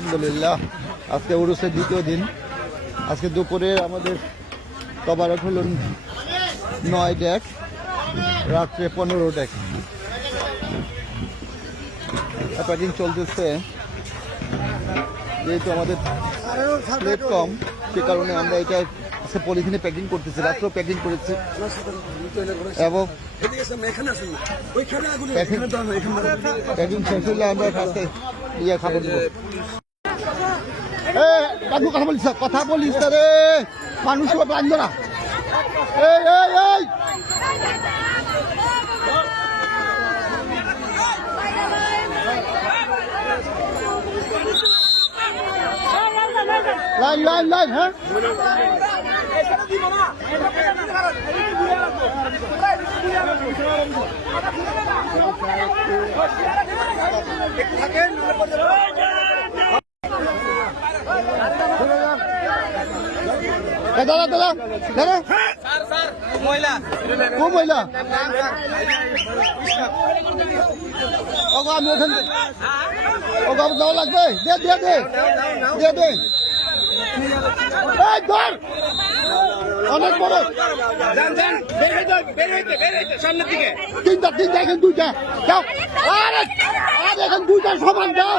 আলহামদুলিল্লাহ আজকে উরুসের দ্বিতীয় দিন। আজকে দুপুরে আমাদের তবারক হল 9 ডেক, রাত্রে 15 ডেক। প্যাকিং চলতেছে, যেহেতু আমাদের প্লেট কম সে কারণে আমরা এটা পলিথিনে প্যাকিং করতেছি। রাত্রেও প্যাকিং করেছি এবং প্যাকিং শেষ হলে আমরা রাতে ইয়ে খাবার দেবো। কথা বলিস, কথা বলিস রে, মানুষ বান্ধব না। এই এই এই লাইন লাইন লাইন, হ্যাঁ দাদা দাদা দাদা মহিলা কোন মহিলা? আমি ওখান যাওয়া লাগবে, দে দে দে দে দে। অনেক বড় তিনটা এখন দুইটা যাও, আর এখন দুইটা সমান যাও।